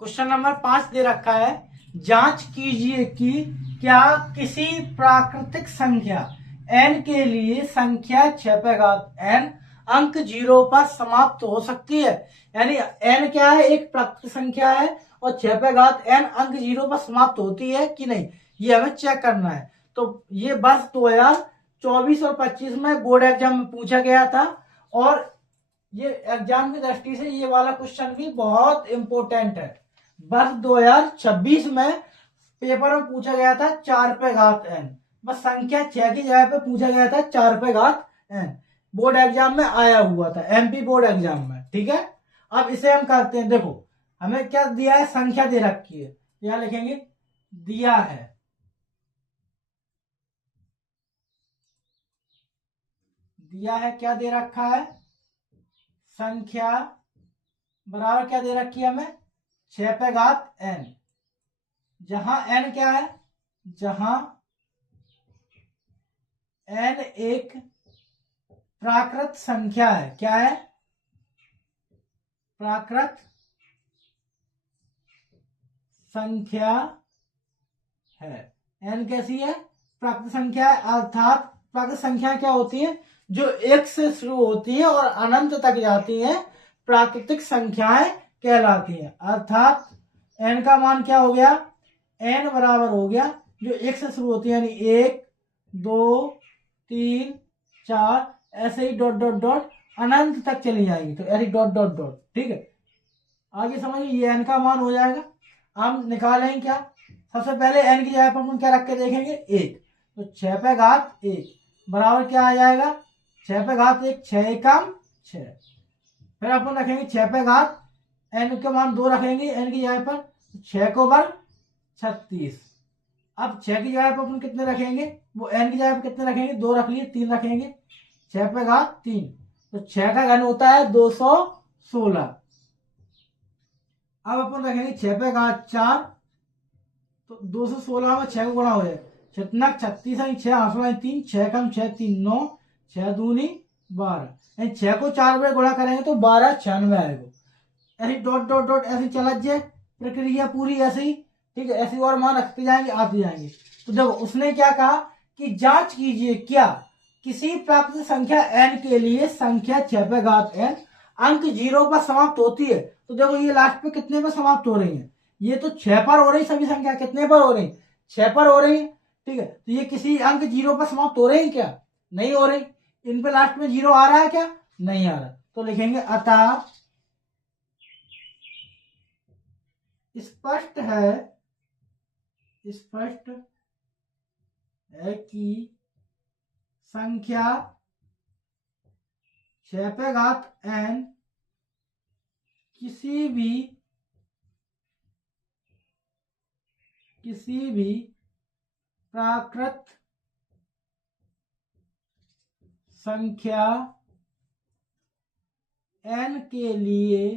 Question number 5 दे रखा है, जांच कीजिए कि क्या किसी प्राकृतिक संख्या n के लिए संख्या 6 पे घात n अंक 0 पर समाप्त हो सकती है। यानी n क्या है, एक प्राकृतिक संख्या है और 6 पे घात n अंक 0 पर समाप्त होती है कि नहीं, ये हमें चेक करना है। तो ये वर्ष 2024 और 25 में बोर्ड एग्जाम में पूछा गया था और ये एग्जाम की दृष्टि से ये वाला क्वेश्चन भी बहुत इंपॉर्टेंट है। वर्ष 2026 में पेपर में पूछा गया था 4 पे घात n, बस संख्या 6 की जगह पे पूछा गया था 4 पे घात n। बोर्ड एग्जाम में आया हुआ था, एमपी बोर्ड एग्जाम में। ठीक है, अब इसे हम करते हैं। देखो हमें क्या दिया है, संख्या दे रखी है, क्या लिखेंगे, दिया है, दिया है क्या दे रखा है, संख्या बराबर क्या दे रखी है हमें, 6 पे घात n, जहां n क्या है, जहां n एक प्राकृत संख्या है। क्या है, प्राकृत संख्या है। n कैसी है, प्राकृत संख्या है, अर्थात प्राकृत संख्या क्या होती है, जो एक से शुरू होती है और अनंत तक जाती है, प्राकृतिक संख्याएं कहलाती हैं। अर्थात n का मान क्या हो गया, n बराबर हो गया जो एक से शुरू होती है, यानी 1 2 3 4 ऐसे ही डॉट डॉट डॉट अनंत तक चली जाएगी, तो ऐसे डॉट डॉट डॉट। ठीक है, आगे समझिए, ये n का मान हो जाएगा। हम निकालेंगे क्या, सबसे पहले n की जगह पर हम क्या रख के देखेंगे, 1, तो 6 पे घात 1 बराबर क्या आ जाएगा, 6 पे घात 1, 6 एकम 6। फिर अपन रखेंगे 6 पे घात n के मान 2 रखेंगे n की जगह पर, 6 को वर्ग 36। अब 6 की जगह पर अपन कितने रखेंगे, वो n की जगह पर कितने रखेंगे, 2 रख लिए, 3 रखेंगे, 6 पे घात 3, तो 6 का घन होता है 216। अब अपन रखेंगे 6 पे घात 4, तो 216 में 6 को गुणा हो जाए, 6 36 है, 6 8 3, 6 कम 6 3 9, 6 दूनी 12, 6 को 4 में गुणा करेंगे तो 12 96 आएगा। ऐसी डॉट डॉट डॉट ऐसी चला जाए, प्रक्रिया पूरी ऐसे ही। ठीक है, ऐसी और मान रखते जाएंगे, आते जाएंगे। तो देखो उसने क्या कहा कि जांच कीजिए क्या किसी प्राकृतिक संख्या n के लिए संख्या 6 पे घात n अंक 0 पर समाप्त होती है। तो देखो ये लास्ट पे कितने पर समाप्त हो रही है, ये तो 6 पर हो रही, सभी संख्या कितने पर हो रही, 6 पर हो रही है। ठीक है, तो ये किसी अंक 0 पर समाप्त हो रही है क्या, नहीं हो रही। इन पे लास्ट में 0 आ रहा है क्या, नहीं आ रहा, तो लिखेंगे अतः स्पष्ट है, स्पष्ट है कि संख्या 6 पे घात n किसी भी प्राकृत संख्या n के लिए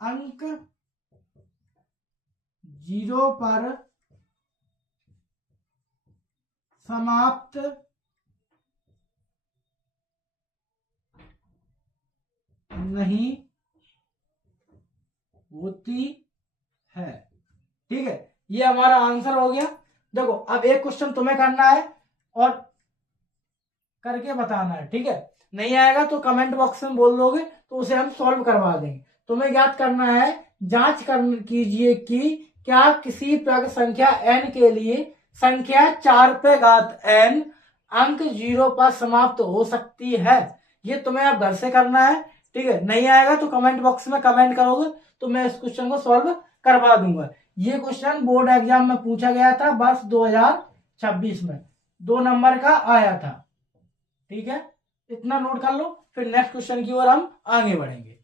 अंक 0 पर समाप्त नहीं होती है। ठीक है, ये हमारा आंसर हो गया। देखो अब एक क्वेश्चन तुम्हें करना है और करके बताना है। ठीक है, नहीं आएगा तो कमेंट बॉक्स में बोल दोगे तो उसे हम सॉल्व करवा देंगे। तुम्हें याद करना है, जांच कीजिए कि क्या किसी प्राकृत संख्या n के लिए संख्या 4 पे घात n अंक 0 पर समाप्त हो सकती है। ये तुम्हें अब घर से करना है। ठीक है, नहीं आएगा तो कमेंट बॉक्स में कमेंट करोगे तो मैं इस क्वेश्चन को सॉल्व करवा दूंगा। ये क्वेश्चन बोर्ड एग्जाम में पूछा गया था वर्ष 2026 में, 2 नंबर का आया था। ठीक है, इतना नोट कर लो, फिर नेक्स्ट क्वेश्चन की ओर हम आगे बढ़ेंगे।